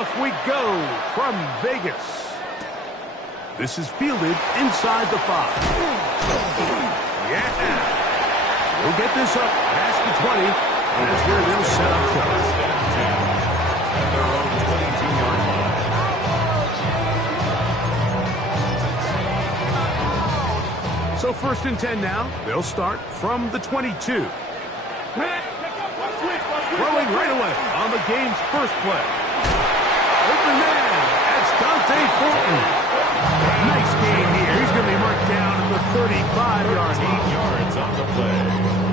Off we go from Vegas. This is fielded inside the 5. Yeah. We'll get this up past the 20. And that's where they'll set up shop. At their own 22-yard line. So 1st and 10 now. They'll start from the 22. Throwing right away on the game's first play. Open man. That's Dante Fulton. Nice game here. He's going to be marked down at the 35-yard line. 13 yards on the play.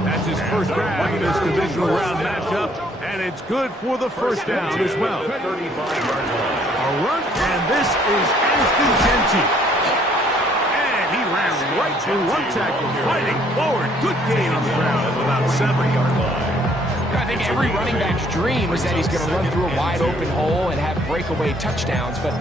That's his first grab in this divisional round matchup, and it's good for the first down as well. 35-yard line. A run, and this is Ashton Jeanty. And he ran right through one tackle, fighting forward. Good gain on the ground at about 7-yard line. I think every running back's dream is that he's going to run through a wide open hole and have breakaway touchdowns, but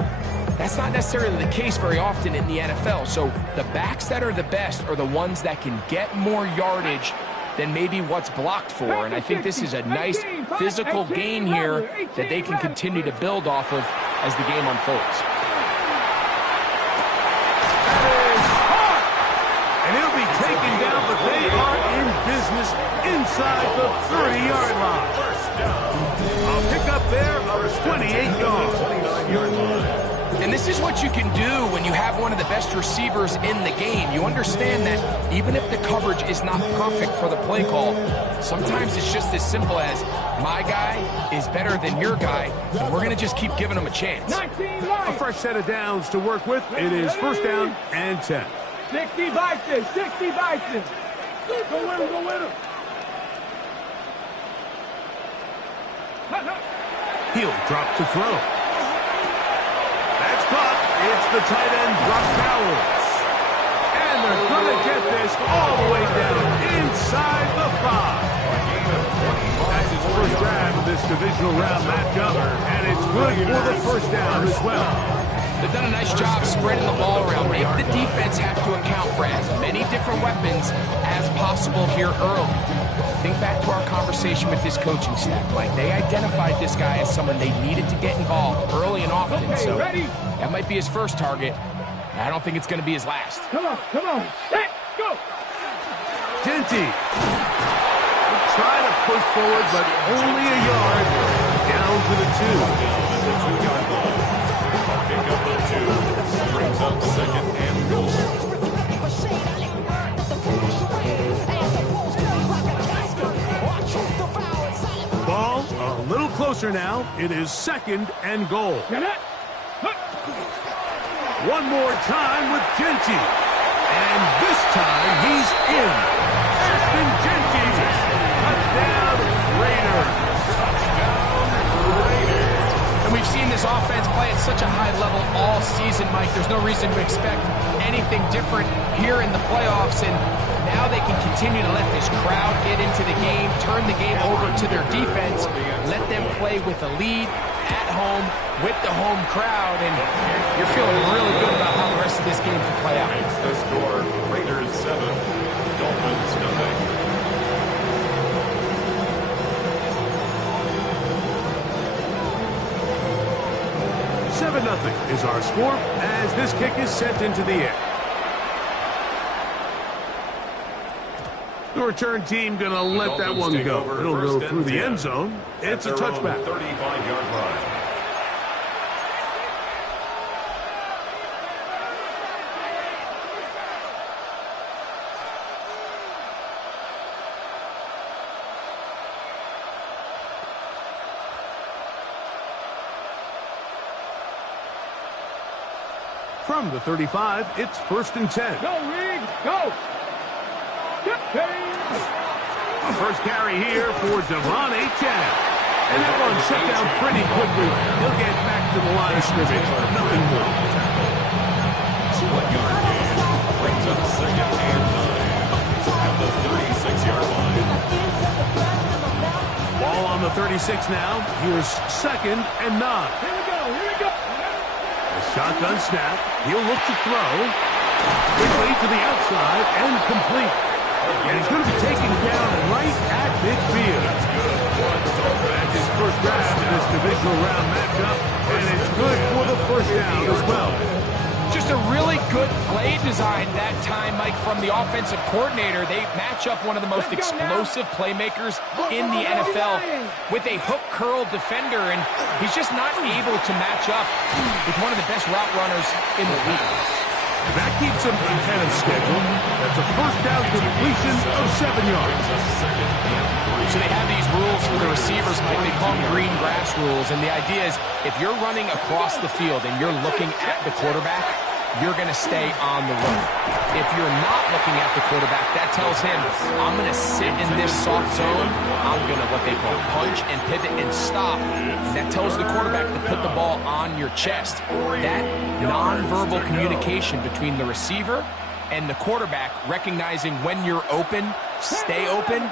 that's not necessarily the case very often in the NFL. So the backs that are the best are the ones that can get more yardage than maybe what's blocked for. And I think this is a nice physical gain here that they can continue to build off of as the game unfolds. And he'll be taken down, but they are in business inside the 30-yard line. I'll pick up there of 28 yards. 29-yard line. And this is what you can do when you have one of the best receivers in the game. You understand that even if the coverage is not perfect for the play call, sometimes it's just as simple as my guy is better than your guy, and we're going to just keep giving him a chance. A fresh set of downs to work with. It is 1st down and 10. 60 Bison, 60 Bison. Go with him, go with him. He'll drop to throw. That's caught. It's the tight end, Brock Bowers. And they're going to get this all the way down inside the 5. That's his first grab of this divisional round matchup, and it's good for the first down as well. They've done a nice job spreading the ball around. Make the defense have to account for as many different weapons as possible here early. Think back to our conversation with this coaching staff. Like, they identified this guy as someone they needed to get involved early and often. So that might be his first target. I don't think it's going to be his last. Come on, set, go. Jeanty. Trying to push forward, but only a yard. Down to the 2. Down at the 2-yard line. Pick up the 2. Brings up 2nd and goal. Ball a little closer now. It is 2nd and goal. One more time with Jeanty. And this time he's in. Ashton Jeanty. Touchdown Raiders. And we've seen this offense play at such a high level all season, Mike. There's no reason to expect anything different here in the playoffs. And now they can continue to let this crowd get into the game, turn the game over to their defense, let them play with a lead at home with the home crowd. And you're feeling really good about how the rest of this game can play out. It's the score. Raiders 7, Dolphins nothing. 7-0 is our score as this kick is sent into the air. The return team going to let that one go. It'll go through the end zone. It's a touchback. 35-yard line. From the 35, it's 1st and 10. Go, Reed, go. First carry here for Devon Achane. And that one shut down pretty quickly. He'll get back to the line of scrimmage, but nothing more. 1-yard gain. Brings up 2nd and 9 at the 36-yard line. Ball on the 36 now. Here's 2nd and 9. Here we go. A shotgun snap. He'll look to throw. Quickly to the outside and complete. And he's going to be taken down right at midfield. That's good. That's his first grab in this divisional round matchup, and it's good for the first down as well. Just a really good play design that time, Mike, from the offensive coordinator. They match up one of the most explosive playmakers in the NFL with a hook curl defender, and he's just not able to match up with one of the best route runners in the league. That keeps him ahead of schedule. That's a first down completion of 7 yards. So they have these rules for the receivers, Mike. They call them green grass rules, and the idea is if you're running across the field and you're looking at the quarterback, you're going to stay on the run. If you're not looking at the quarterback, that tells him, I'm going to sit in this soft zone. I'm going to what they call punch and pivot and stop. That tells the quarterback to put the ball on your chest. That nonverbal communication between the receiver and the quarterback, recognizing when you're open, stay open,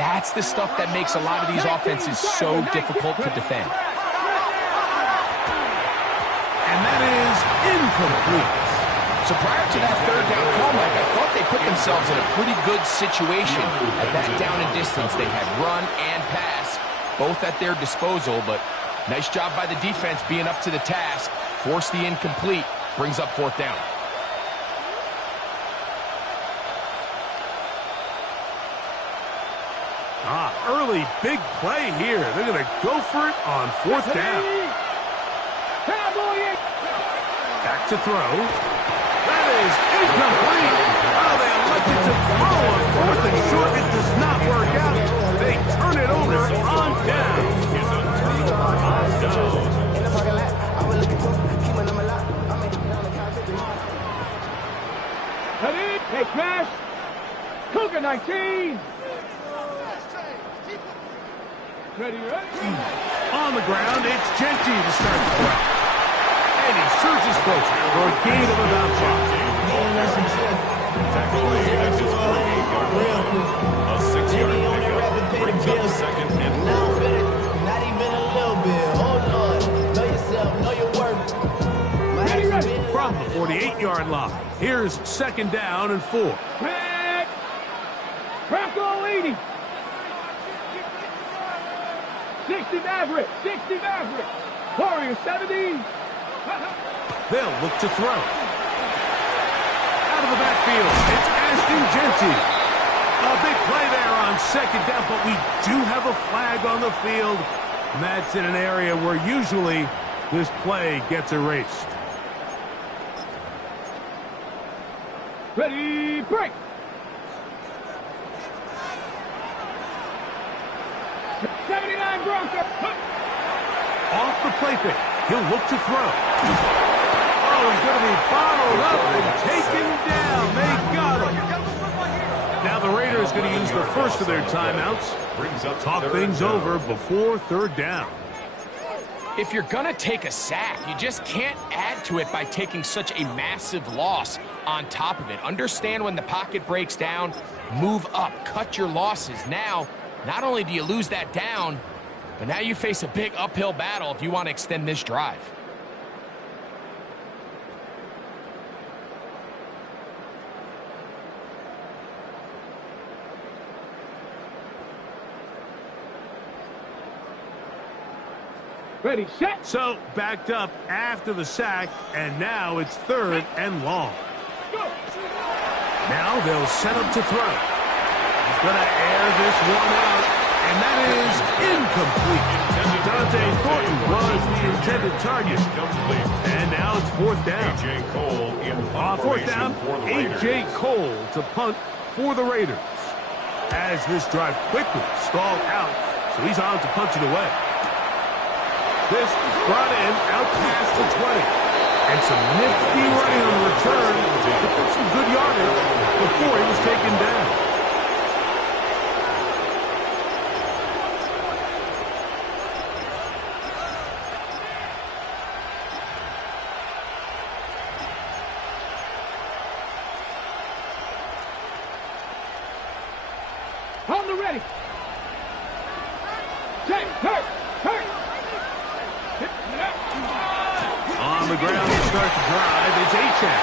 that's the stuff that makes a lot of these offenses so difficult to defend. And that is incomplete. So prior to that third down call, Mike, I thought they put themselves in a pretty good situation at that down and distance. They had run and pass, both at their disposal, but nice job by the defense being up to the task. Force the incomplete, brings up fourth down. Early big play here. They're going to go for it on fourth down. Back to throw. That is incomplete. Oh, they elected to throw on fourth and short. It does not work out. They turn it over on down. Hey, Crash. Cougar 19. Ready, ready. On the ground, it's Genty to start the play. And he surges forward for a gain of about 5. Tackle made at his 48-yard line. A 6-yard pickup brings up second and 4. Not even a little bit. Hold on. Know yourself. Know your worth. Ready, ready. From the 48-yard line, here's second down and 4. Back. Bronco leading. 60 Maverick. 60 Maverick. Warrior 70. They'll look to throw. Out of the backfield, it's Ashton Genty. A big play there on second down, but we do have a flag on the field. And that's in an area where usually this play gets erased. Ready, break. 79 Bronco. Off the play fake, he'll look to throw. Oh, he's going to be bottled up and taken down. They got him. Now the Raiders going to use the first of their timeouts. Talk things over before third down. If you're going to take a sack, you just can't add to it by taking such a massive loss on top of it. Understand when the pocket breaks down, move up, cut your losses. Now, not only do you lose that down, but now you face a big uphill battle if you want to extend this drive. Ready, set. So, backed up after the sack, and now it's third and long. Go. Now they'll set up to throw. He's going to air this one out, and that is incomplete. Dante Thornton was the intended target. And now it's fourth down. A.J. Cole in Fourth down, for the Raiders. A.J. Cole to punt for the Raiders. As this drive quickly stalled out, so he's on to punch it away. This is brought in out past the 20. And some nifty running on the return to put some good yardage before he was taken down. On the ready. Take, hurt. On the ground to start the drive, it's Achane.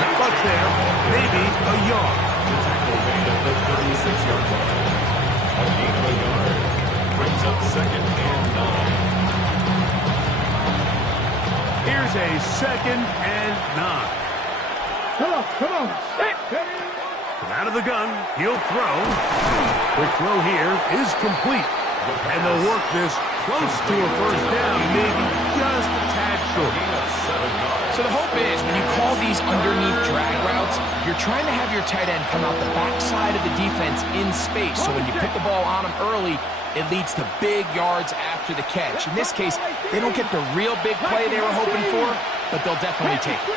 Not much there, maybe a yard. The tackle made at the 36-yard line. A gain of a yard. Brings up 2nd and 9. Here's a 2nd and 9. Come on. Hit. From out of the gun, he'll throw. Quick throw here is complete. And they'll work this close to a first down, maybe just a tad short. So the hope is when you call these underneath drag routes, you're trying to have your tight end come out the backside of the defense in space. So when you put the ball on him early, it leads to big yards after the catch. In this case, they don't get the real big play they were hoping for, but they'll definitely take it.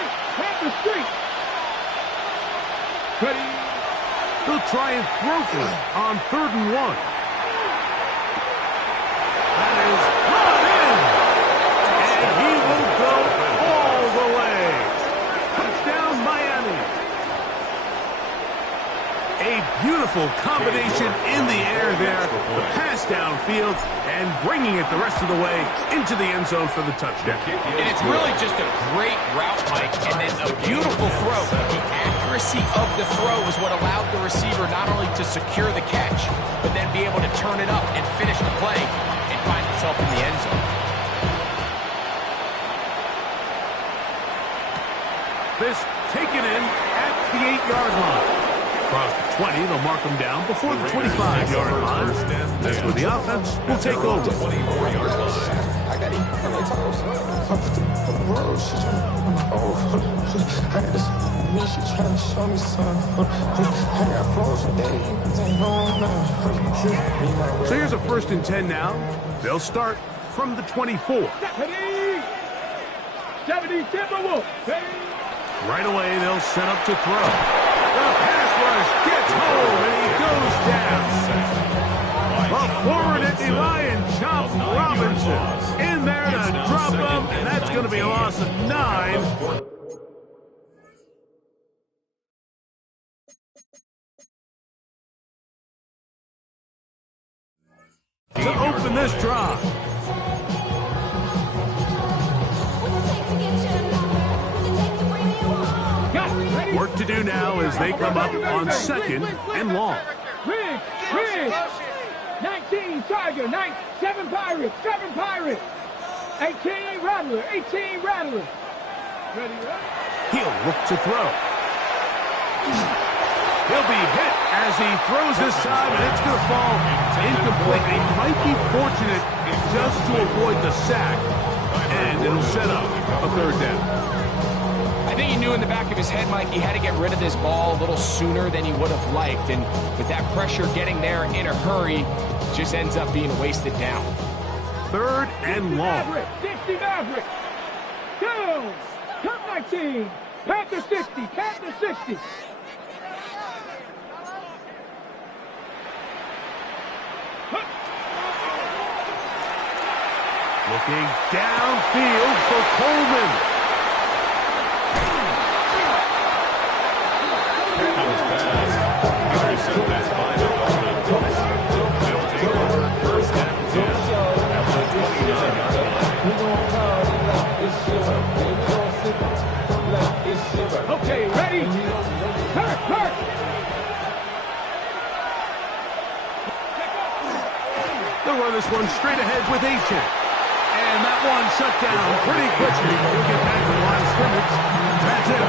He'll try and throw for it on 3rd and 1. That is brought in. And he will go all the way. Touchdown, Miami. A beautiful combination in the air there. The pass downfield and bringing it the rest of the way into the end zone for the touchdown. And it's really just a great route, Mike, and then a beautiful throw. The accuracy of the throw is what allowed the receiver not only to secure the catch, but then be able to turn it up and finish the play and find himself in the end zone. This taken in at the 8-yard line. Across the 20, they'll mark them down before the 25-yard line. That's where the offense will take over. 24-yard line. So here's a 1st and 10 now. They'll start from the 24. 70 Timberwolves. Right away, they'll set up to throw. The pass rush gets home, and he goes down. A forward at the Lion, Chop Robinson, in there to drop him, and that's going to be a loss of 9. To open this drive. Work to do now as they come up on 2nd and long. Rig. 19 Tiger, 7 Pirates. 18 Rattler. Ready? He'll look to throw. He'll be hit as he throws this time, and it's going to fall incomplete. He might be fortunate just to avoid the sack, and it'll set up a 3rd down. I think he knew in the back of his head, Mike, he had to get rid of this ball a little sooner than he would have liked. And with that pressure getting there in a hurry, just ends up being wasted down. 3rd and long. 60 Maverick. Down. Top 19. Panther 60. Looking downfield for Coleman. Okay, ready? Hurt! They'll run this one straight ahead with Achane. And that one shut down pretty quickly. We'll get back to the line of scrimmage. That's it.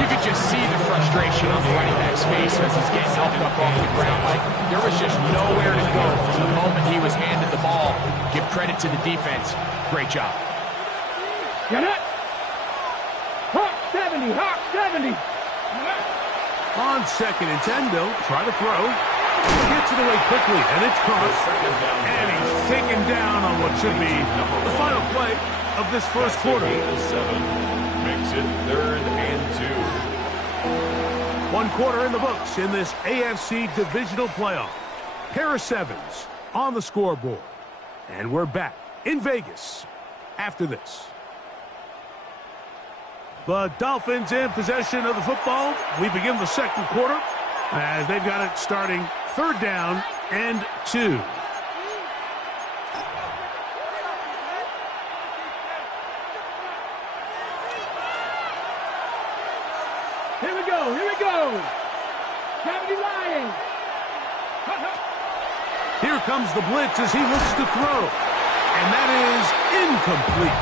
You could just see the frustration on the running back's face as he's getting helped up off the ground. Like, there was just nowhere to go from the moment he was handed the ball. Give credit to the defense. Great job. Get it? Hawk 70. On 2nd and 10, they'll try to throw. He gets it away quickly, and it's caught. And he's taken down on what should be the final play of this first quarter. 7 makes it 3rd and 2. 1 quarter in the books in this AFC divisional playoff. Pair of 7s on the scoreboard. And we're back in Vegas after this. The Dolphins in possession of the football. We begin the 2nd quarter as they've got it starting 3rd down and 2. Here we go. 70 Lions. Here Here comes the blitz as he looks to throw. And that is incomplete.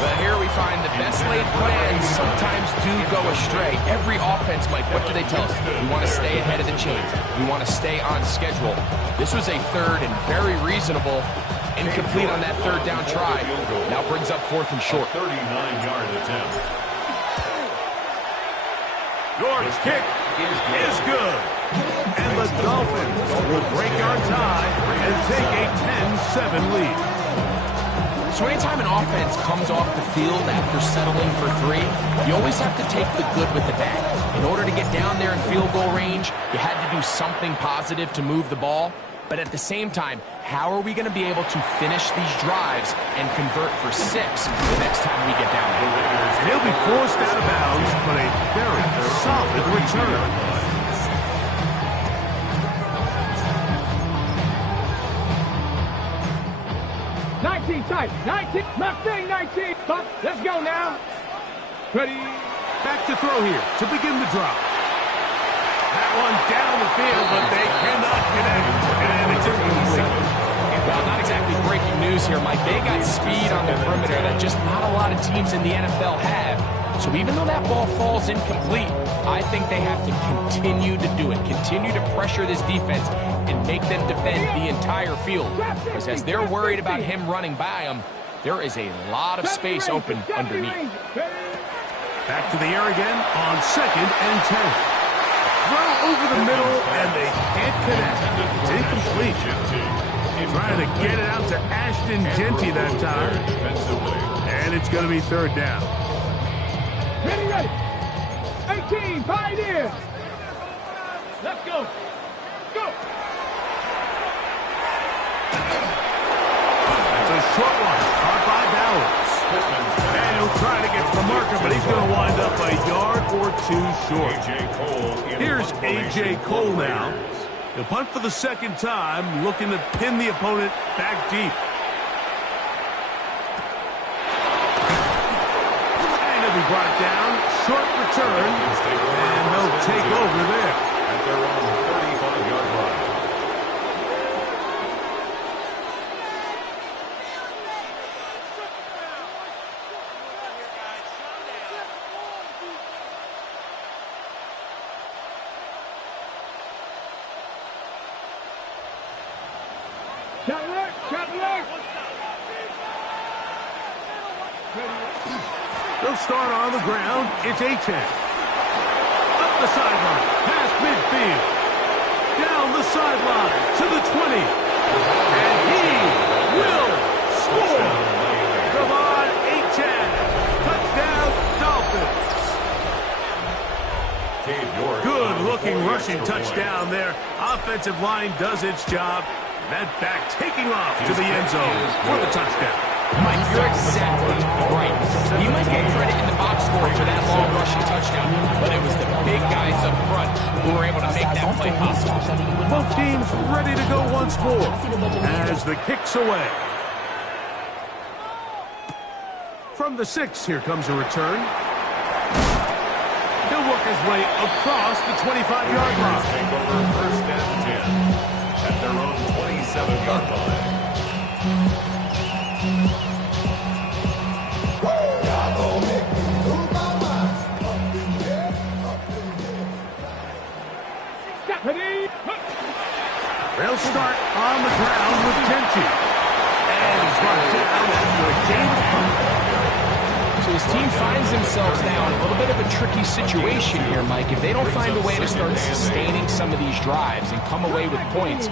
But here we find the best laid plans sometimes do go astray. Every offense, Mike, what do they tell us? We want to stay ahead of the chains. We want to stay on schedule. This was a third and very reasonable. Incomplete on that third down try. Now brings up 4th and short. 39-yard attempt. York's kick is good. And the Dolphins will break our tie and take a 10-7 lead. So anytime an offense comes off the field after settling for 3, you always have to take the good with the bad. In order to get down there in field goal range, you had to do something positive to move the ball. But at the same time, how are we going to be able to finish these drives and convert for 6 the next time we get down there? And he'll be forced out of bounds, but a very solid return. 19 tight. 19. Left thing, 19. Stop. Let's go now. Ready. Back to throw here to begin the drop. That one down the field, but they cannot connect. And it's incomplete. Well, not exactly breaking news here, Mike. They got speed on the perimeter that just not a lot of teams in the NFL have. So even though that ball falls incomplete, I think they have to continue to do it. Continue to pressure this defense and make them defend the entire field. Because as they're worried about him running by them, there is a lot of space open underneath. Back to the air again on 2nd and 10. Throw over the middle, and they can't connect. It's incomplete. Trying to get it out to Ashton Jeanty that time. And it's going to be 3rd down. Ready, ready. 18, pioneer. Let's go. Go. That's a short one. Caught by Bowers. And he'll try to get to the marker, but he's going to wind up a yard or 2 short. Here's A.J. Cole now. He'll punt for the 2nd time, looking to pin the opponent back deep. And he'll be brought down. Short return. And no takeover there. At their own 35-yard line. They'll start on the ground. It's A-10. Up the sideline. Past midfield. Down the sideline to the 20. And he will score. Come on, A-10. Touchdown, Dolphins. Good-looking rushing touchdown there. Offensive line does its job. That back taking off to the end zone for the touchdown. Mike, you're exactly right. He might get credit in the box score for that long rushing touchdown, but it was the big guys up front who were able to make that play possible. Both teams ready to go once more as the kick's away. From the 6, here comes a return. He'll work his way across the 25-yard line. Take over 1st and 10 at their own 27-yard line. They'll start on the ground with Jeanty. And he's brought down after a gain of punt. So his team finds themselves now in a little bit of a tricky situation here, Mike. If they don't find a way to start sustaining some of these drives and come away with points,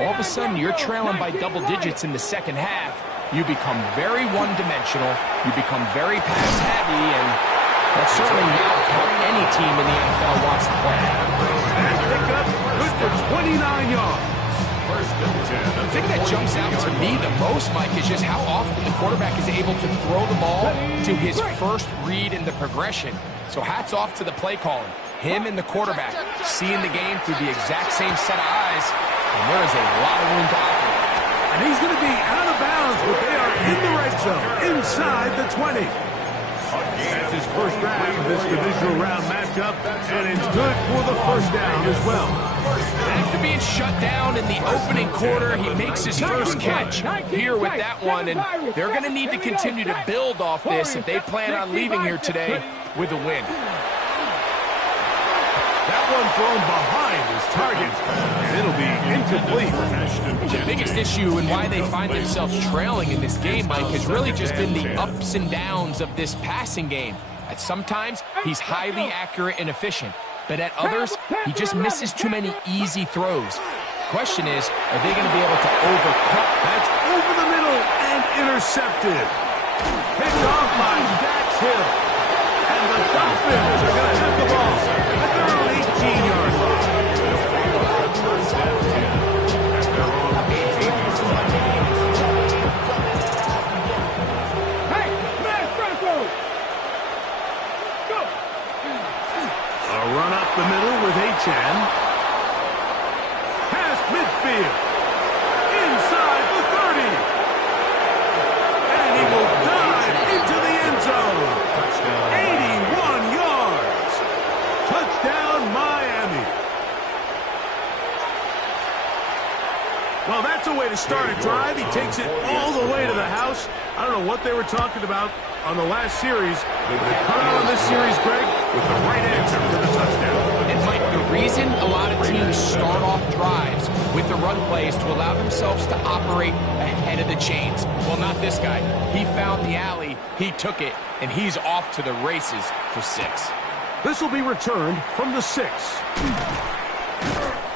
all of a sudden you're trailing by double digits in the 2nd half. You become very one-dimensional. You become very pass-heavy, and that's certainly not how any team in the NFL wants to play. And pick up good for 29 yards. The thing that jumps out to me the most, Mike, is just how often the quarterback is able to throw the ball to his first read in the progression. So hats off to the play calling. Him and the quarterback seeing the game through the exact same set of eyes, and there is a lot of room to operate. And he's going to be out of bounds, but they are in the red zone, inside the 20. That's his first grab of this divisional round matchup, and it's good for the first down as well. After being shut down in the opening quarter, he makes his first catch here with that one, and they're going to need to continue to build off this if they plan on leaving here today with a win. That one thrown behind his target, and it'll be incomplete. The biggest issue and why they find themselves trailing in this game, Mike, has really just been the ups and downs of this passing game. At sometimes, he's highly accurate and efficient, but at others, he just misses too many easy throws. The question is, are they going to be able to overcome? That's over the middle and intercepted. Picked off by Dax Hill. And the Dolphins are going to have the ball at their own 18-yard line. First and 10 at their own 18-yard line. Hey, man, front row. Go. A run up the middle with Achane. Past midfield. Inside the 30. And he will dive into the end zone. 81 yards. Touchdown, Miami. Well, that's a way to start a drive. He takes it all the way to the house. I don't know what they were talking about on the last series. They come out on this series, Greg, with the right answer for the touchdown. And Mike, the reason a lot of teams start off drives with the run play is to allow themselves to operate ahead of the chains. Well, not this guy. He found the alley, he took it, and he's off to the races for 6. This will be returned from the 6.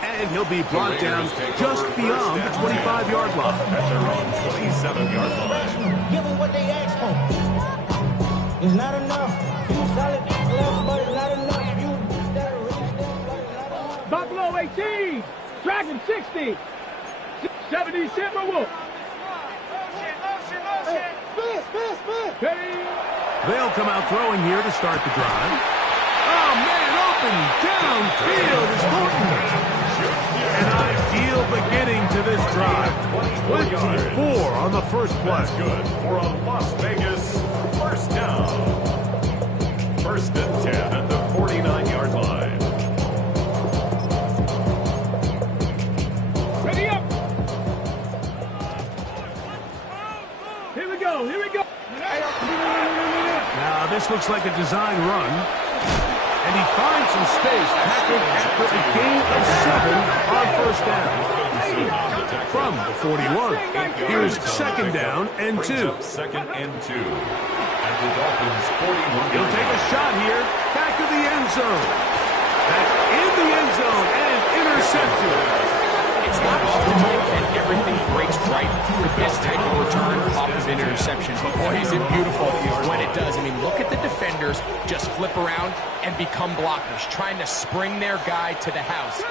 And he'll be brought down just beyond the 25-yard line. At their own 27-yard line. Give them what they asked for. It's not enough. You solid left, but it's not enough. You better reach them, but it's not enough. Buffalo 18. Dragon 60. 70 Timberwolves. Hey. They'll come out throwing here to start the drive. Oh, man, open downfield is Thornton. An ideal beginning to this drive. 24 on the first play. Good for a Las Vegas first down. First and 10 at the 49-yard line. Ready up. Here we go. Here we go. Now, this looks like a design run. And he finds some space, tackled after a gain of 7 on first down. From the 41. Here's second down and 2. Second and 2. At the Dolphins' 41. He'll take a shot here, back to the end zone. That's in the end zone and intercepted. It's not often, Mike, that everything breaks right for this type of return off of an interception. But boy, is it beautiful when it does. I mean, look at the defenders just flip around and become blockers, trying to spring their guy to the house.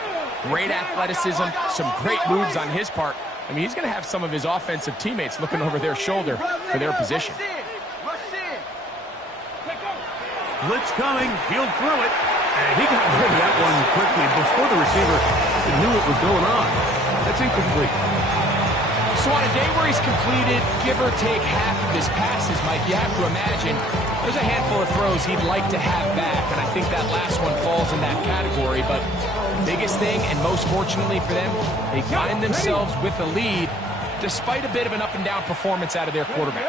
Great athleticism, some great moves on his part. I mean, he's going to have some of his offensive teammates looking over their shoulder for their position. Blitz coming, he'll throw it. And he got rid of that one quickly before the receiver knew what was going on. That's incomplete. So on a day where he's completed, give or take half of his passes, Mike, you have to imagine there's a handful of throws he'd like to have back, and I think that last one falls in that category. But biggest thing, and most fortunately for them, they find themselves with a lead despite a bit of an up-and-down performance out of their quarterback.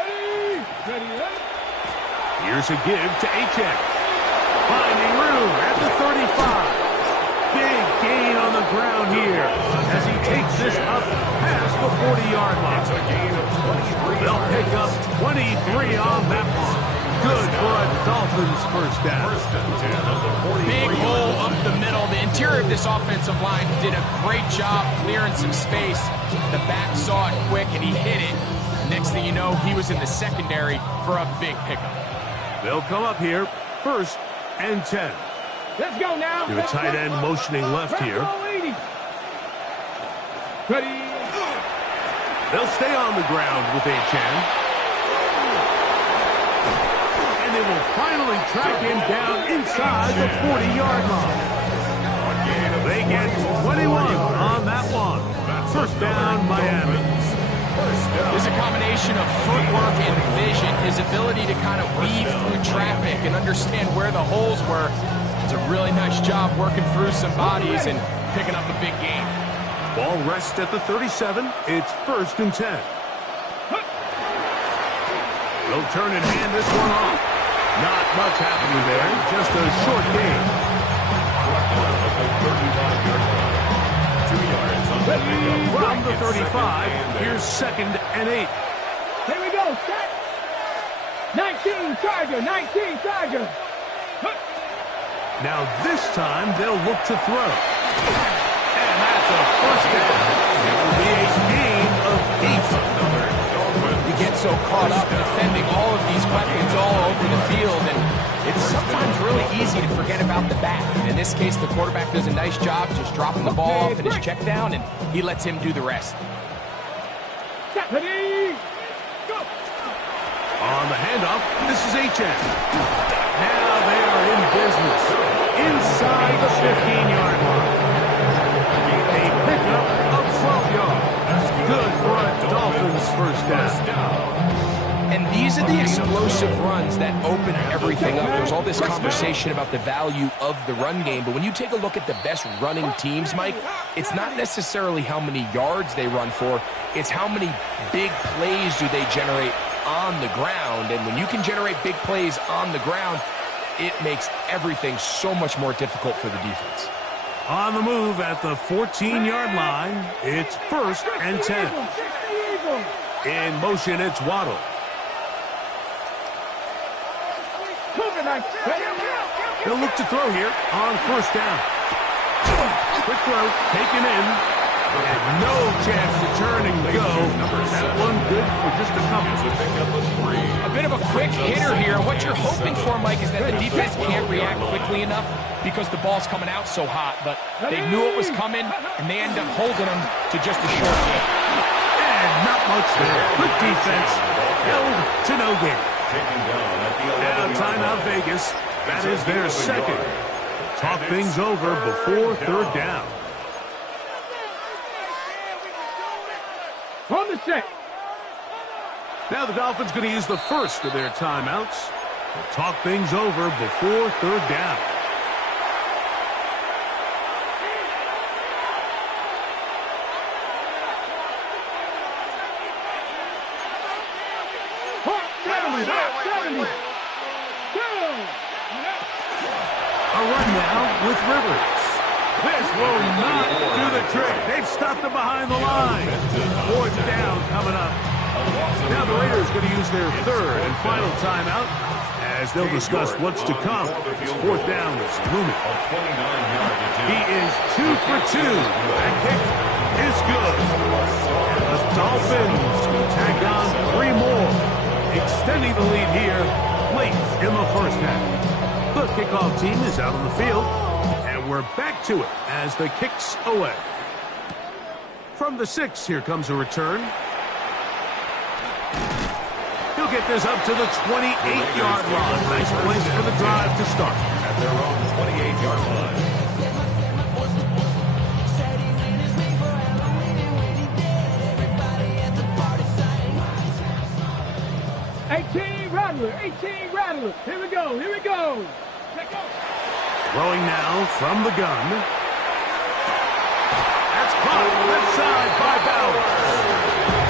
Here's a give to Achane. Finding room at the 35. Big gain on the ground here as he takes this up past the 40-yard line. It's a gain of 23. They'll pick up 23 on that one. Good for a Dolphins first down. First and 10 at the 43. Big hole up the middle. The interior of this offensive line did a great job clearing some space. The back saw it quick, and he hit it. Next thing you know, he was in the secondary for a big pickup. They'll come up here, first and 10. Let's go now. Your tight end motioning left here. Ready. They'll stay on the ground with Achane. And they will finally track him down inside the 40-yard line. They get 21 on that one. First down, Miami. There's a combination of footwork and vision, his ability to kind of weave through traffic can understand where the holes were. It's a really nice job working through some bodies and picking up a big gain. Ball rests at the 37. It's 1st and 10. They'll turn and hand this one off. Not much happening there. Just a short gain. 2 yards on the pickup. From the 35, here's 2nd and 8. Here we go, set. 19 Charger, 19 Charger. Now this time they'll look to throw. And that's a first down. It will be a gain of 8. You get so caught up defending all of these weapons all over the field, and it's sometimes really easy to forget about the back. And in this case, the quarterback does a nice job just dropping the ball off in his check down, and he lets him do the rest. Ready, go. On the handoff, this is Achane. Now they are in business. Inside the 15-yard line. A pickup of 12 yards. Good for a Dolphins first down. And these are the explosive runs that open everything up. There's all this conversation about the value of the run game, but when you take a look at the best running teams, Mike, it's not necessarily how many yards they run for, it's how many big plays do they generate on the ground. And when you can generate big plays on the ground, it makes everything so much more difficult for the defense. On the move at the 14-yard line, it's 1st and 10. In motion, it's Waddle. They'll look to throw here on 1st down. Quick throw, taken in, and no chance to turn and go. That one good for just a couple. A bit of a quick hitter here. What you're hoping for, Mike, is that the defense can't react quickly enough because the ball's coming out so hot. But they knew it was coming, and they end up holding them to just a short gain. And not much there. Good defense. Held to no gain. Now timeout Vegas. That is their second. Talk things over before 3rd down. On the set. Now the Dolphins going to use the first of their timeouts. They'll talk things over before 3rd down. A run now with Rivers. This will not do the trick. They've stopped him behind the line. 4th down coming up. Now the Raiders going to use their 3rd and final timeout as they'll discuss what's to come. His 4th down is looming. He is 2 for 2. That kick is good. And the Dolphins tack on 3 more, extending the lead here late in the first half. The kickoff team is out on the field, and we're back to it as the kick's away. From the 6, here comes a return. He'll get this up to the 28-yard line. Nice place for the drive to start. At their own 28-yard line. Rattler. Here we go. Throwing now from the gun. That's caught left side by Bowers.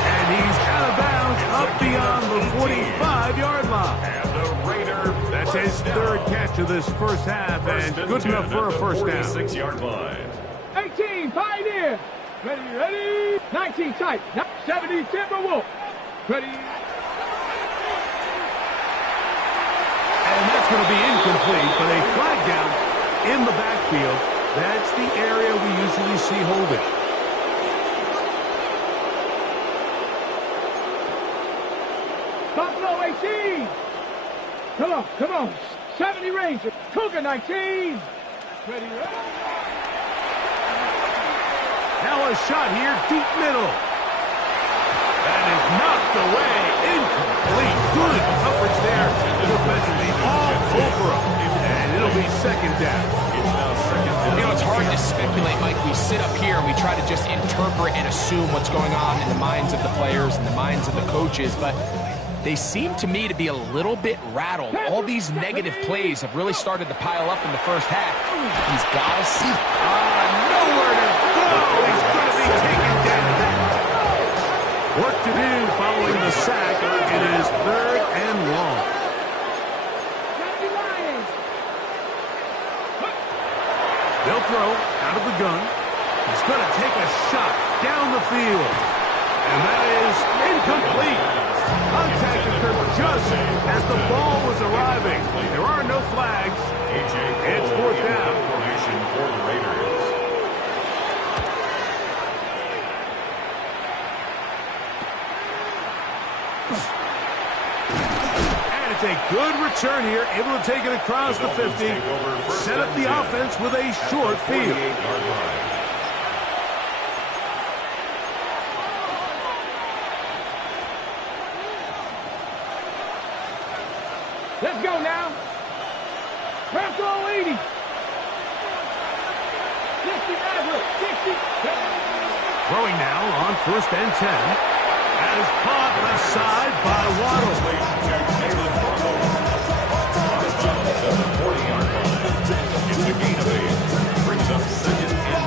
And he's out of bounds up beyond the 45-yard line. And the Raider. That's his 3rd catch of this first half, and good enough for a first down. 46-yard line. 18, Pioneer. Ready. 19, tight. 70, Timberwolf. Ready. And that's going to be incomplete, but a flag down in the backfield. That's the area we usually see holding. Buffalo 18. Come on. 70 Ranger. Cougar 19. Ready. Now a shot here, deep middle. That is knocked away. Incomplete. Good coverage there. Defensively all over him. And it'll be 2nd down. You know, it's hard to speculate, Mike. We sit up here and we try to just interpret and assume what's going on in the minds of the players and the minds of the coaches, but they seem to me to be a little bit rattled. All these negative plays have really started to pile up in the first half. He's got to see. Nowhere to go. He's going to be taken down. Work to do following the sack. It is 3rd and long. They'll throw out of the gun. He's going to take a shot down the field. And that is incomplete. Contact occurred just as the ball was arriving. There are no flags. It's 4th down. Formation for the Raiders. And it's a good return here. Able to take it across the 50. Set up the offense with a short field. Let's go now. Press all 80. 60 average. 60. Throwing now on 1st and 10. That is caught left side by Waddle. At the 40-yard line. It's a gain of 8. Brings up 2nd and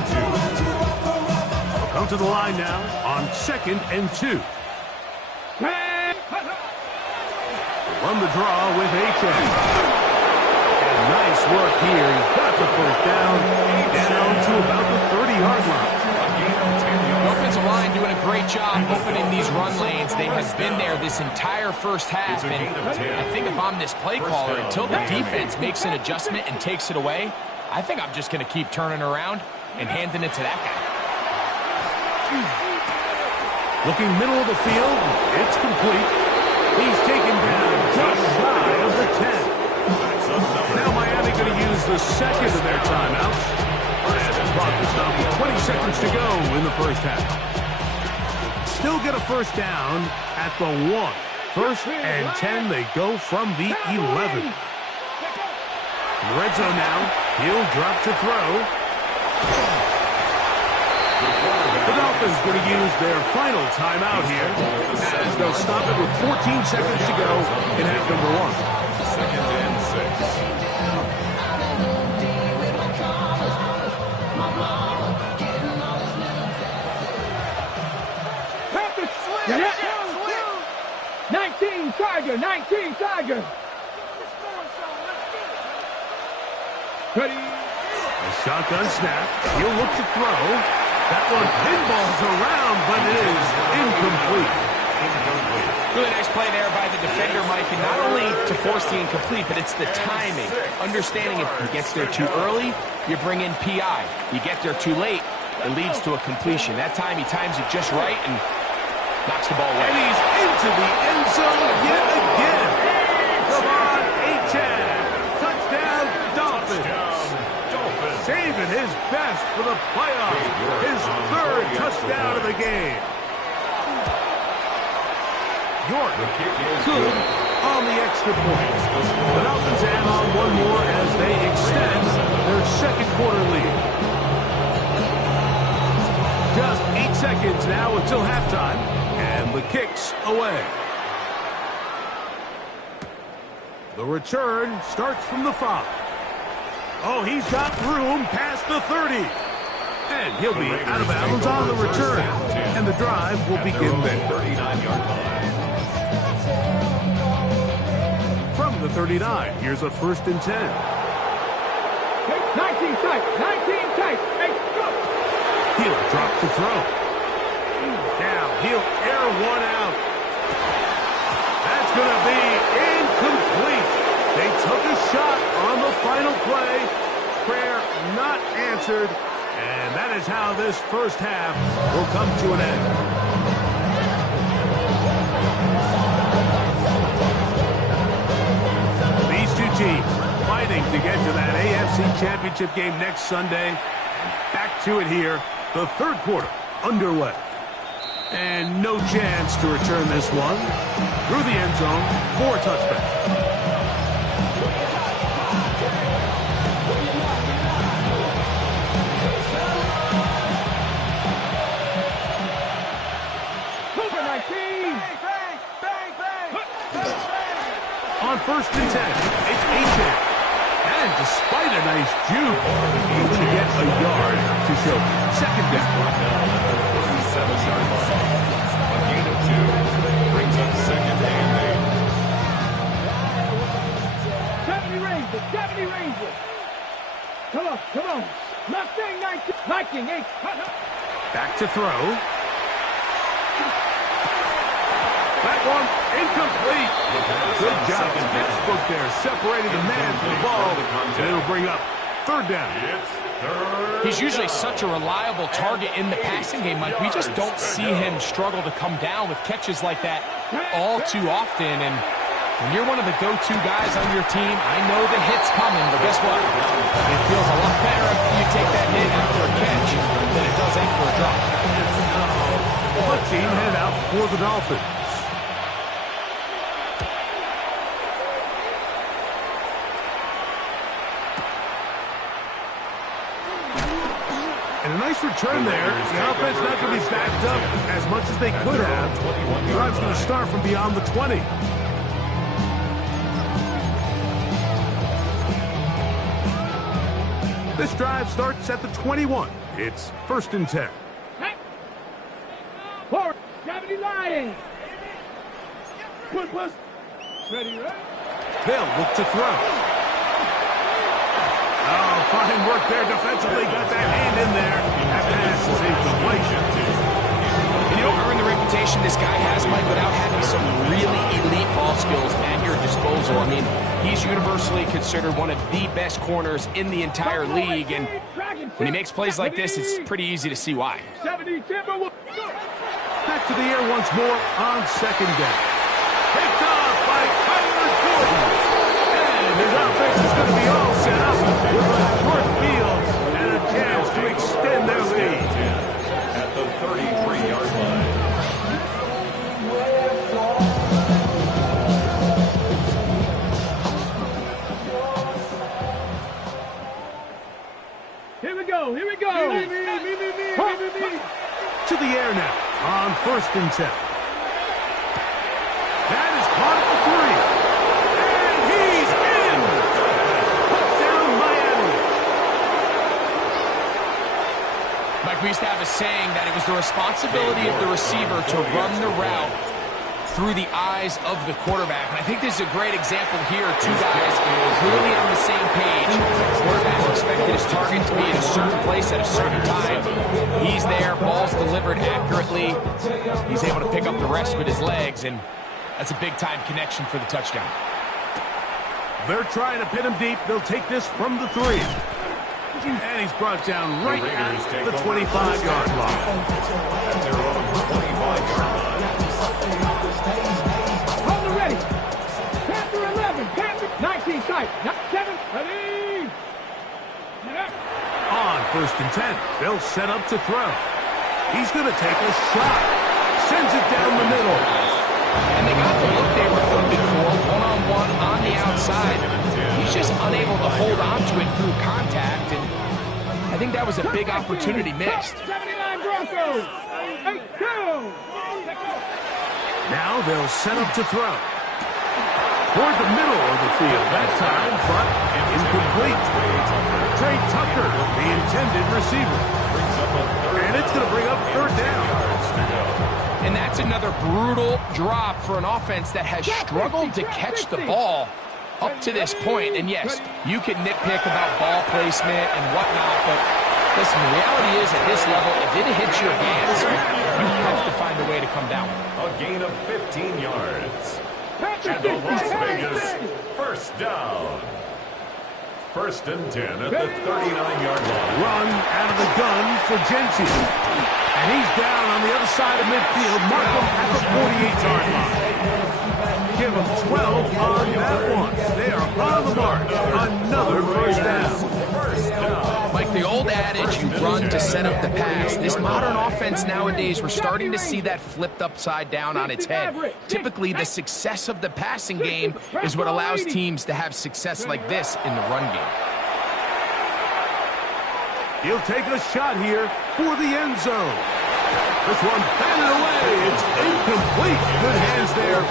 2. Come to the line now on 2nd and 2. Run the draw with Achane. And nice work here. He's got the 1st down. Down to about the 30-yard line. The offensive line doing a great job opening these run lanes. They have been there this entire first half. And I think if I'm this play caller, until the defense makes an adjustment and takes it away, I think I'm just going to keep turning around and handing it to that guy. Looking middle of the field. It's complete. He's taken down just shy of the 10. Now Miami going to use the 2nd of their timeouts. And the clock is down with 20 seconds to go in the first half. Still get a 1st down at the 1. 1st and 10. They go from the 11. Red zone now. He'll drop to throw. The Dolphins going to use their final timeout here as they'll stop it with 14 seconds to go in half number 1. 2nd and 6. Yeah. 19 Tiger. 19 Tiger. Ready. A shotgun snap. He'll look to throw. That one pinballs around, but it is incomplete. Really nice play there by the defender, Mike, and not only to force the incomplete, but it's the timing. Understanding if he gets there too early, you bring in PI. You get there too late, it leads to a completion. That time he times it just right and knocks the ball away. And he's into the end zone yet again. Come on, Achane. Touchdown, Dolphins. Saving his best for the playoffs. His 3rd touchdown of the game. York, good on the extra point. The Dolphins add on one more as they extend their 2nd quarter lead. Just 8 seconds now until halftime, and the kick's away. The return starts from the 5. Oh, he's got room past the 30. And he'll be out of bounds on the return. And the drive will begin there. 39-yard line. From the 39, here's a 1st and 10. 19 tight. 19 tight. Hey, go. He'll drop to throw. Now he'll air one out. That's going to be incomplete. They took a shot on the final play. Prayer not answered. And that is how this first half will come to an end. These two teams fighting to get to that AFC Championship game next Sunday. Back to it here. The 3rd quarter underway. And no chance to return this one. Through the end zone for a touchback. Juke able to get a yard to show. Second down. 37-yard line. A gain of 2 brings up second and 70 Rangers, 70 Rangers. Come on. Mustang 19, Viking 8. Back to throw. That one incomplete. Good job. Textbook there, separating the man from the ball, and it'll bring up third down. He's usually such a reliable target in the passing game, Mike. We just don't see him struggle to come down with catches like that all too often. And when you're one of the go-to guys on your team, I know the hit's coming, but guess what? It feels a lot better if you take that hit after a catch than it does after a drop. What team headed out for the Dolphins? And a nice return there. The offense not going to be backed up as much as they could have. The drive's going to start from beyond the 20. This drive starts at the 21. It's 1st and 10. Forward, 70 Lions. Push. Ready, right? They'll look to throw. Oh, fine work there defensively. Got that hand in there. That pass is incomplete. And you don't earn the reputation this guy has, Mike, without having some really elite ball skills at your disposal. I mean, he's universally considered one of the best corners in the entire league, and when he makes plays like this, it's pretty easy to see why. 70 Timber will go. Back to the air once more on second down. Picked off by Kyler Gordon. And his offense is going to be all set up with a short field and a chance to extend their lead. at the 33-yard line. Here we go. Me. To the air now on 1st and 10. That is caught at the 3. And he's in. Touchdown, Miami. Mike, we used to have a saying that it was the responsibility of the receiver to run the route through the eyes of the quarterback. And I think this is a great example here. Two guys clearly on the same page. The quarterback expected his target to be at a certain place at a certain time. He's there, ball's delivered accurately. He's able to pick up the rest with his legs, and that's a big-time connection for the touchdown. They're trying to pin him deep. They'll take this from the 3. And he's brought down right at the 25-yard line. At their own 25-yard line. Hold it ready. Panther 11. Panther 19 tight. 7. Ready. On 1st and 10, they'll set up to throw. He's going to take a shot. Sends it down the middle. And they got the look they were hoping for, one-on-one on the outside. He's just unable to hold on to it through contact, and I think that was a big opportunity missed. 79 Broncos. 8-2. Now they'll set up to throw. Toward the middle of the field that time, but incomplete. Trey Tucker, the intended receiver. And it's going to bring up 3rd down. And that's another brutal drop for an offense that has struggled to catch the ball up to this point. And yes, you can nitpick about ball placement and whatnot, but listen, the reality is at this level, if it hits your hands, you have to find a way to come down. A gain of 15 yards. And the Las Vegas 1st down. 1st and 10 at the 39-yard line. Run out of the gun for Genty. And he's down on the other side of midfield. Mark him at the 48-yard line. Give him 12 on that one. They are on the mark. Another 1st down. Like the old adage, you run to set up the pass. This modern offense nowadays, we're starting to see that flipped upside down on its head. Typically, the success of the passing game is what allows teams to have success like this in the run game. He'll take a shot here for the end zone. This one batted away. It's incomplete. Good hands there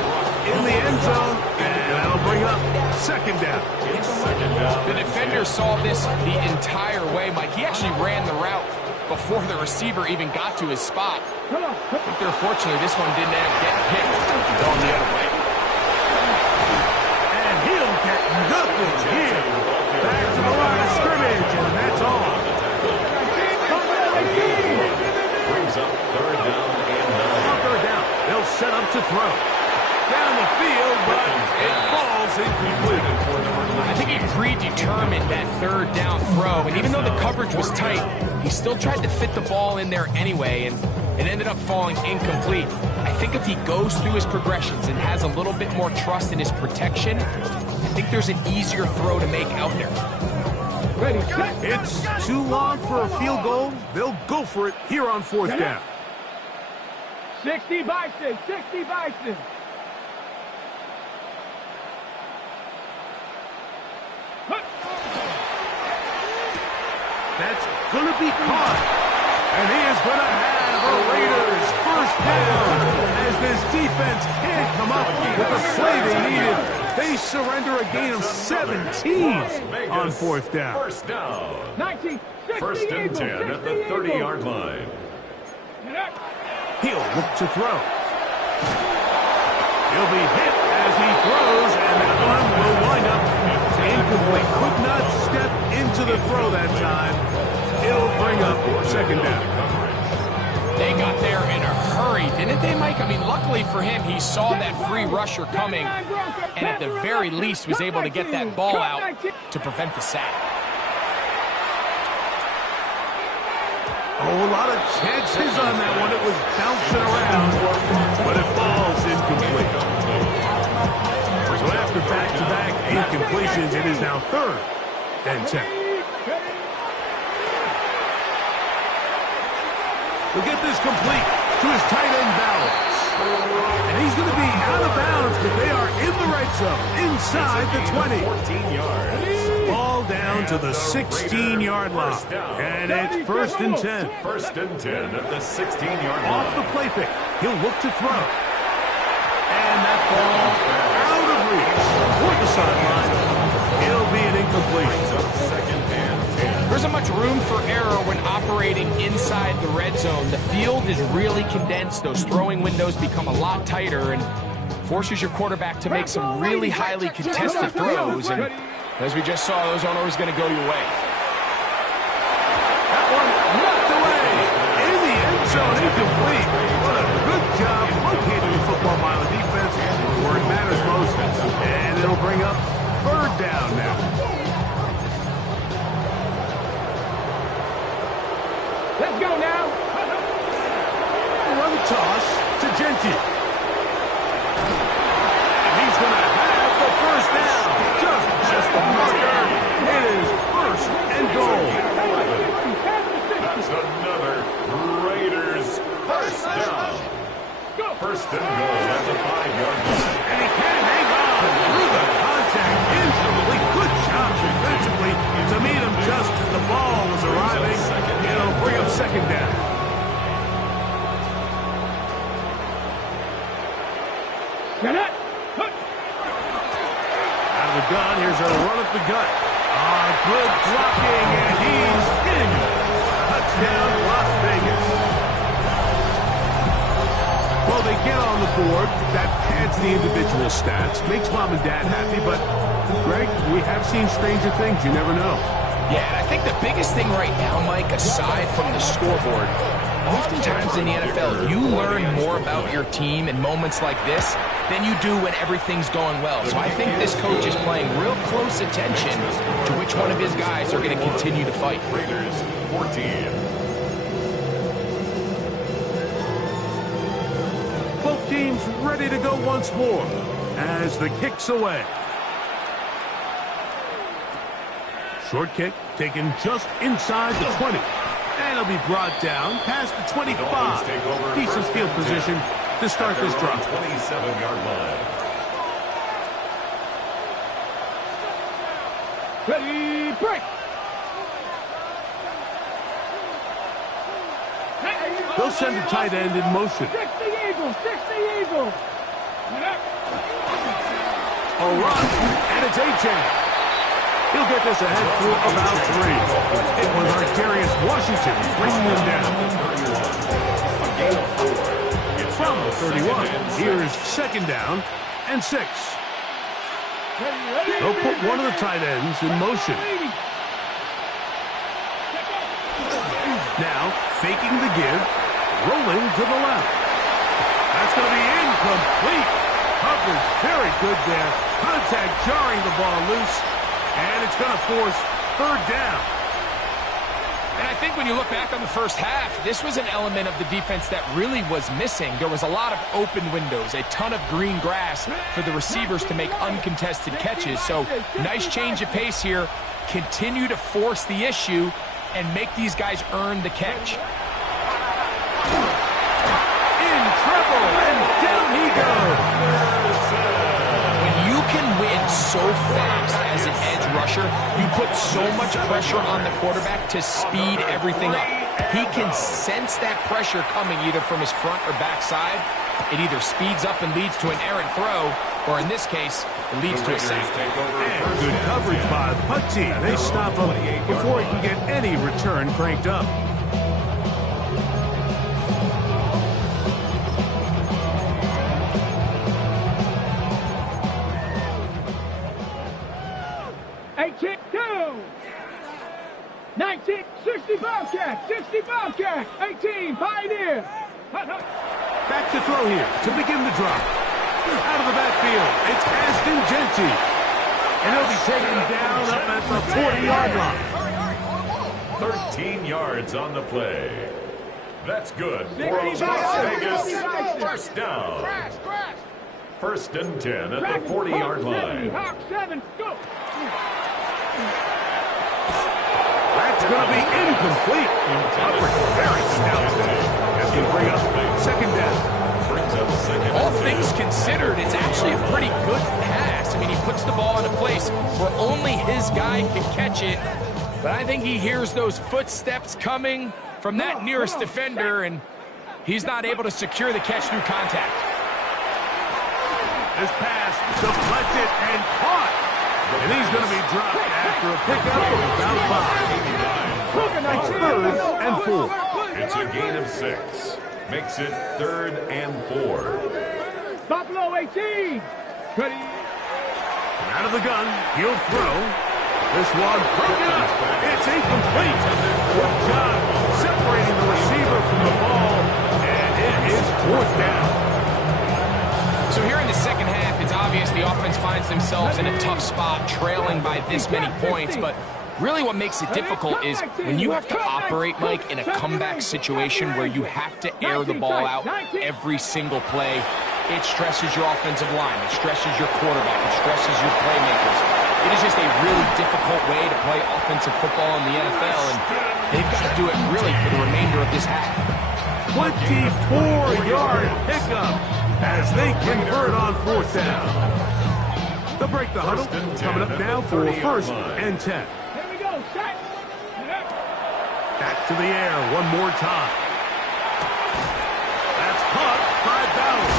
in the end zone. And that'll bring up 2nd down. It's 2nd down. down. The defender saw this the entire way, Mike. He actually ran the route before the receiver even got to his spot. But unfortunately, this one didn't end up getting picked going the other way. And he'll get nothing here. Back to the line of scrimmage, and that's all. Brings up third down and 9. On third down, they'll set up to throw. Down the field, but it falls incomplete. I think he predetermined that third down throw, and even though the coverage was tight, he still tried to fit the ball in there anyway, and it ended up falling incomplete. I think if he goes through his progressions and has a little bit more trust in his protection, I think there's an easier throw to make out there. Ready, set. It's too long for a field goal. They'll go for it here on fourth down. 60 Bison, 60 Bison. That's going to be caught. And he is going to have a Raiders first down. As this defense can't come up with the play they needed. They surrender a gain of 17 on fourth down. First down. 19, 60 First and 10 at the 30-yard line. He'll look to throw. He'll be hit as he throws, and that one will wind up incomplete. Could not step into the throw that time. It'll bring up second down. They got there in a hurry, didn't they, Mike? I mean, luckily for him, he saw that free rusher coming, and at the very least was able to get that ball out to prevent the sack. Oh, a lot of chances on that one. It was bouncing around, but it falls incomplete. So after back-to-back incompletions, it is now third and 10. We'll get this complete to his tight end Bowers. And he's going to be out of bounds, but they are in the red zone, inside the 20. 14 yards. Ball down to the 16-yard line. And it's first and 10. First and 10 at the 16-yard line. Off the play fake. He'll look to throw. And that ball out of reach toward the sideline. It'll be an incompletion. Second and 10. There isn't much room for error when operating inside the red zone. The field is really condensed. Those throwing windows become a lot tighter and forces your quarterback to make some really highly contested throws. And as we just saw, those aren't always going to go your way. That one knocked away in the end zone, incomplete. What a good job locating the football by the defense where it matters most. And it'll bring up third down now. Let's go now. Run the toss to Genty. And he's going to have the first down. Just the marker. It is first and goal. That's another Raiders first down. First and goal at the 5-yard line. And he can't hang on through the contact. Incomplete. Good job defensively to meet him just as the ball was arriving. It'll bring up second down. Out of the gun, here's a run up the gut. Good blocking, and he's in. Touchdown, Las Vegas. Well, they get on the board. That adds the individual stats. Makes mom and dad happy, but, Greg, we have seen stranger things. You never know. Yeah, and I think the biggest thing right now, Mike, aside from the scoreboard, oftentimes in the NFL, you learn more about your team in moments like this than you do when everything's going well. So I think this coach is paying real close attention to which one of his guys are going to continue to fight. Raiders 14. Both teams ready to go once more as the kick's away. Short kick taken just inside the 20. And it'll be brought down past the 25. Decent field position to start this drive. 27-yard line. Ready, break. They'll send the tight end in motion. 60 Eagles, 60 Eagles. A run, and it's A-Chain. He'll get this ahead for about 3. It was Arcarius Washington bringing them down. From the 31, here's second down and 6. They'll put one of the tight ends in motion. Now, faking the give, rolling to the left. That's going to be incomplete. Coverage very good there. Contact jarring the ball loose, and it's going to force third down. And I think when you look back on the first half, this was an element of the defense that really was missing. There was a lot of open windows, a ton of green grass for the receivers to make uncontested catches. So nice change of pace here. Continue to force the issue and make these guys earn the catch. In trouble, and down he goes. When you can win so fast as an edge rusher, you put so much pressure on the quarterback to speed everything up. He can sense that pressure coming either from his front or back side. It either speeds up and leads to an errant throw, or in this case, it leads to a sack. And good coverage by the punt team. They stop him before he can get any return cranked up. Two. 19, 60 Bobcat, 60 Bobcat, 18 Pioneer. Back to throw here to begin the drop. Out of the backfield, it's Ashton Jeanty. And he'll be taken down up at the 40-yard line. 13 yards on the play. That's good for a Las Vegas first down. First and 10 at the 40-yard line. Hawk 7, go. That's going to be incomplete. Coverage very stout as we bring up second down. All things considered, it's actually a pretty good pass. I mean, he puts the ball in a place where only his guy can catch it. But I think he hears those footsteps coming from that nearest defender, and he's not able to secure the catch through contact. This pass deflected and caught. And he's going to be dropped after a pickup of about 5. It's third and 4. It's a gain of 6. Makes it third and 4. Buffalo 18. Out of the gun, he'll throw. This one broken up. It's incomplete. Good job separating the receiver from the ball, and it is fourth down. So here in the second half, it's obvious the offense finds themselves in a tough spot, trailing by this many points. But really what makes it difficult is when you have to operate, Mike, in a comeback situation where you have to air the ball out every single play, it stresses your offensive line, it stresses your quarterback, it stresses your playmakers. It is just a really difficult way to play offensive football in the NFL, and they've got to do it really for the remainder of this half. 24-yard pickup as they convert on fourth down. They'll break the huddle. Coming up now for first and 10. Here we go, set. Back to the air one more time. That's caught by Bowers.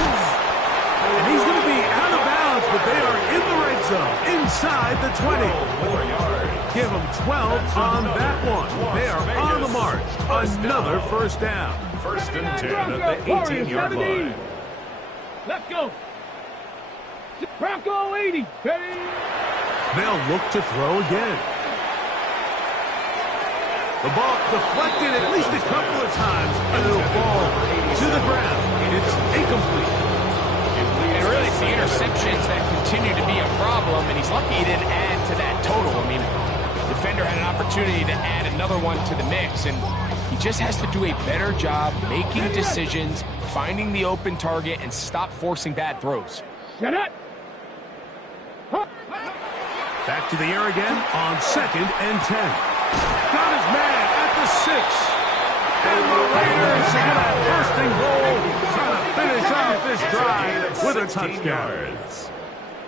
And he's going to be out of bounds, but they are in the red zone, inside the 20. Give them 12 on that one. They are on the march. Another first down. First and 10 at the 18-yard line. Let's go. Bronco 80. Ready? They'll look to throw again. The ball deflected at least a couple of times, and it'll fall to the ground. It's incomplete. And really, it's the interceptions that continue to be a problem, and he's lucky he didn't add to that total. I mean, the defender had an opportunity to add another one to the mix, and he just has to do a better job making decisions, finding the open target, and stop forcing bad throws. Shut up. Back to the air again on second and 10. Got his man at the 6. And the Raiders are going to first and goal, trying to finish off this drive with a touchdown.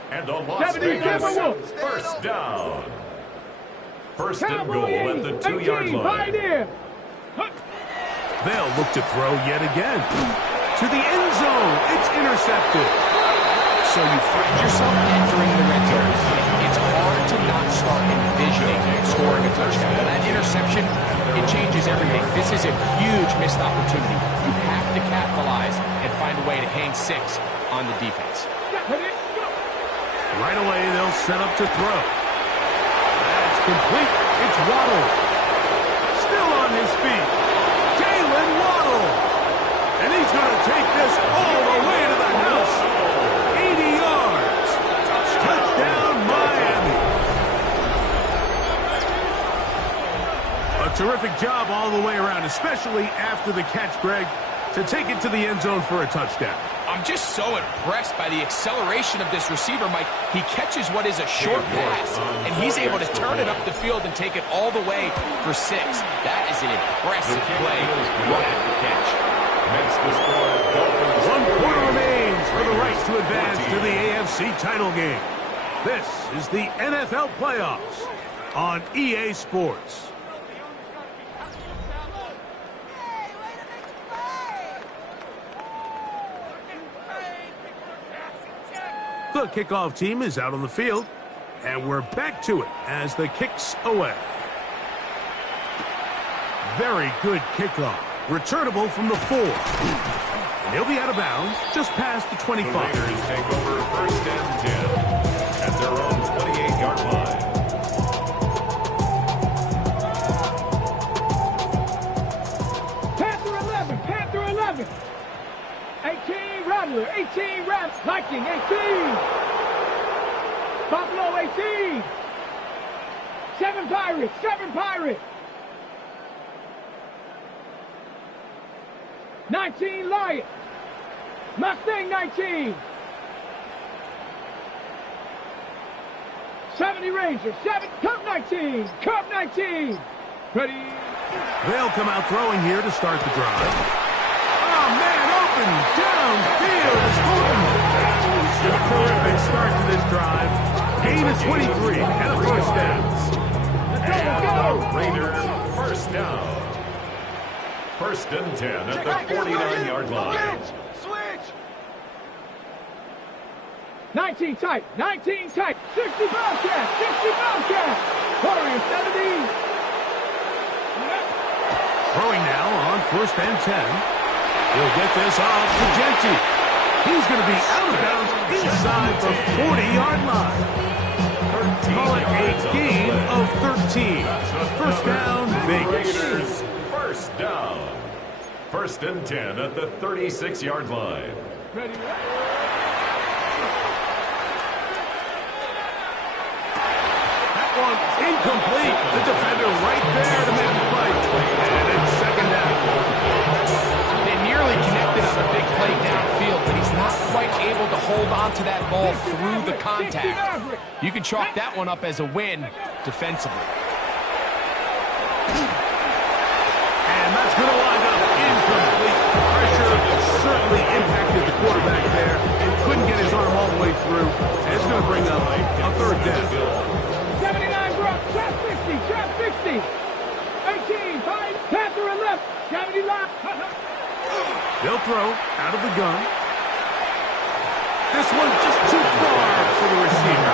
And a Las Vegas first down. First and goal at the 2-yard line. They'll look to throw yet again. To the end zone. It's intercepted. So you find yourself entering the red zone. It's hard to not start in everything. This is a huge missed opportunity. You have to capitalize and find a way to hang 6 on the defense. Right away, they'll set up to throw. That's complete. It's Waddle. Still on his feet. Jalen Waddle. And he's going to take this all the way to the house. 80 yards. Touchdown, Miami. A terrific job all the way around, especially after the catch, Greg, to take it to the end zone for a touchdown. I'm just so impressed by the acceleration of this receiver, Mike. He catches what is a short pass, and he's able to turn it up the field and take it all the way for 6. That is an impressive play right after catch. One quarter remains for the Rice to advance to the AFC title game. This is the NFL playoffs on EA Sports. The kickoff team is out on the field, and we're back to it as the kick's away. Very good kickoff. Returnable from the 4. And he'll be out of bounds just past the 25. The Raiders take over 1st and 10 at their own 28-yard line. Panther 11, Panther 11. 18, Rattler, 18, Viking, 18. Buffalo, 18. 7 Pirates, 7 Pirates. 19, Lion. Mustang, 19. 70 Rangers, 7, Cub 19, Cub 19. Ready? They'll come out throwing here to start the drive. Oh, man, open downfield is Horton. A terrific start to this drive. Gain of 23 and a first down. And Raiders 1st down. 1st and 10 at the 49-yard line. Switch. 19 tight, 19 tight. 60 Bobcat, 60 Bobcat. Warriors 70. Throwing now on 1st and 10. He'll get this off to Genty. He's going to be out of bounds inside the 40-yard line. Call it a gain of 13. First down, Vegas. Raiders 1st down. 1st and 10 at the 36-yard line. Ready? That one incomplete. The defender right there to make the play. And it's 2nd down. They nearly connected on the big play downfield, but he's not quite able to hold on to that ball through the contact. You can chalk that one up as a win defensively. And that's going to wind up incomplete. Pressure certainly impacted the quarterback there and couldn't get his arm all the way through. And it's going to bring up a 3rd down. 79 Brock, trap 60, trap 60. 18, 5, Panther 11, 70 left. They'll throw out of the gun. This one just too far for the receiver.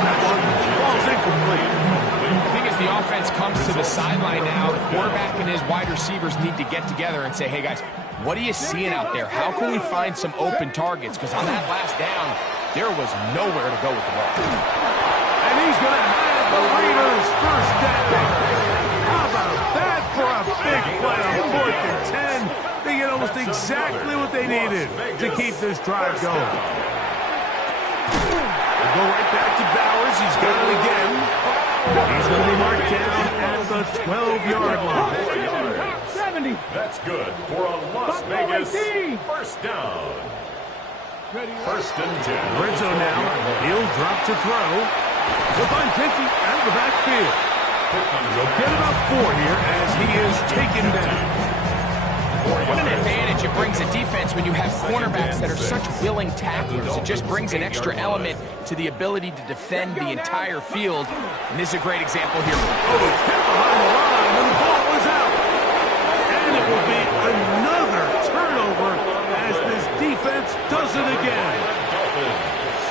That one falls incomplete. I think as the offense comes to the sideline now, the quarterback and his wide receivers need to get together and say, hey guys, what are you seeing out there? How can we find some open targets? Because on that last down, there was nowhere to go with the ball. And he's going to have the Raiders 1st down. How about that for a big play on 4th and 10? They get almost exactly what they needed to keep this drive going. They'll go right back to Bowers. He's got it again. He's going to be marked down at the 12-yard line. 70. That's good for a Las Vegas 1st down. 1st and 10. Red zone now. He'll drop to throw. He'll find Genty out of the backfield. He'll get about 4 here as he is taken down. What an advantage it brings a defense when you have cornerbacks that are such willing tacklers. It just brings an extra element to the ability to defend the entire field. And this is a great example here. Oh, hit behind the line when the ball was out. And it will be another turnover as this defense does it again.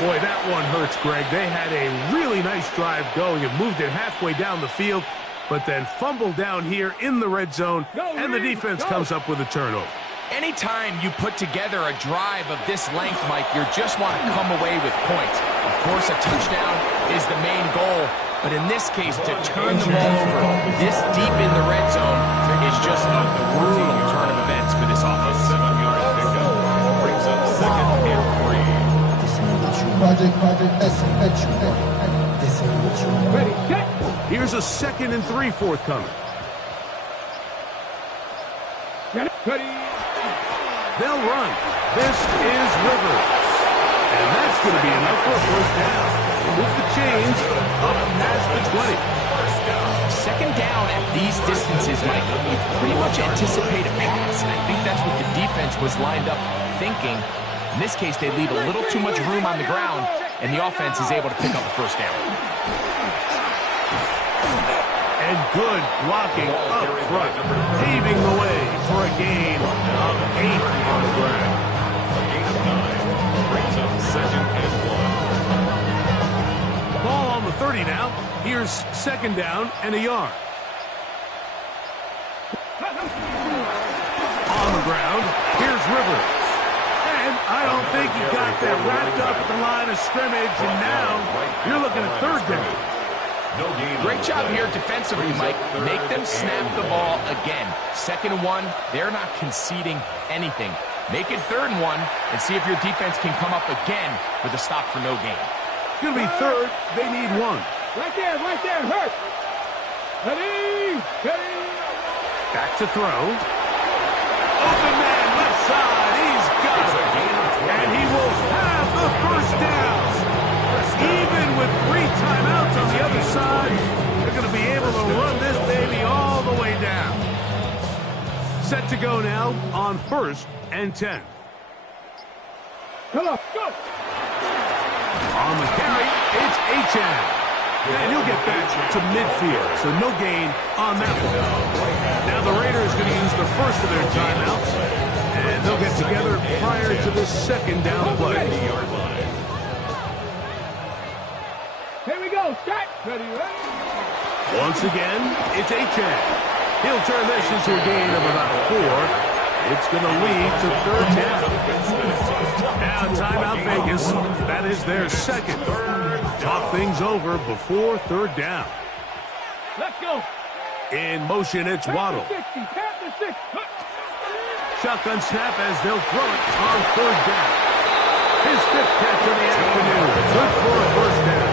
Boy, that one hurts, Greg. They had a really nice drive going and moved it halfway down the field. but then fumble down here in the red zone, and the defense comes up with a turnover. Anytime you put together a drive of this length, Mike, you just want to come away with points. Of course, a touchdown is the main goal, but in this case, to turn the ball over this deep in the red zone is just a brutal turn of events for this offense. 7-yard pickup brings up 2nd and 3. Ready, set. Here's a 2nd and 3 forthcoming. Get it. Ready. They'll run. This is Rivers. And that's going to be enough for a first down. Move the chains up past the 20. Second down at these distances, Mike, you pretty much anticipate a pass, and I think that's what the defense was lined up thinking. In this case, they leave a little too much room on the ground, and the offense is able to pick up the first down. And good blocking up front, paving the way for a gain of 8 on the ground. A gain of 9 brings up 2nd and 1. Ball on the 30 now. Here's 2nd down and a yard. On the ground, here's Rivers. And I don't think he got that wrapped up at the line of scrimmage, and now you're looking at 3rd down. No gain. Great job here defensively, Mike. Make them snap the ball again. 2nd and 1, they're not conceding anything. Make it 3rd and 1 and see if your defense can come up again with a stop for no gain. It's going to be 3rd. They need 1. Right there, hurt. Ready, ready. Back to throw. Open man, left side. He's got it. And he will have the first down. Even with 3 timeouts on the other side, they're going to be able to run this baby all the way down. Set to go now on 1st and 10. Come on, go. On the carry, it's Achane. And he'll get back to midfield, so no gain on that one. Now the Raiders are going to use the first of their timeouts, and they'll get together prior to the 2nd down play. Here we go, start. Ready, ready. Once again, it's Achane. He'll turn this into a gain of about 4. It's going to lead to 3rd down. Now timeout Vegas. That is their 2nd. Talk things over before 3rd down. Let's go. In motion, it's Waddle. Tap the 6. Shotgun snap as they'll throw it on 3rd down. His 5th catch of the afternoon. Good for a first down.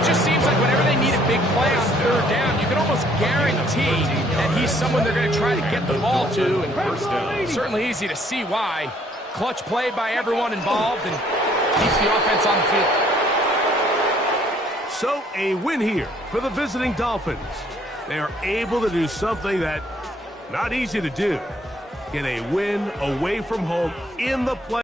It just seems like whenever they need a big play on 3rd down, you can almost guarantee that he's someone they're going to try to get the ball to. And First down. certainly easy to see why. Clutch play by everyone involved and keeps the offense on the field. So a win here for the visiting Dolphins. They are able to do something that not easy to do. Get a win away from home in the play.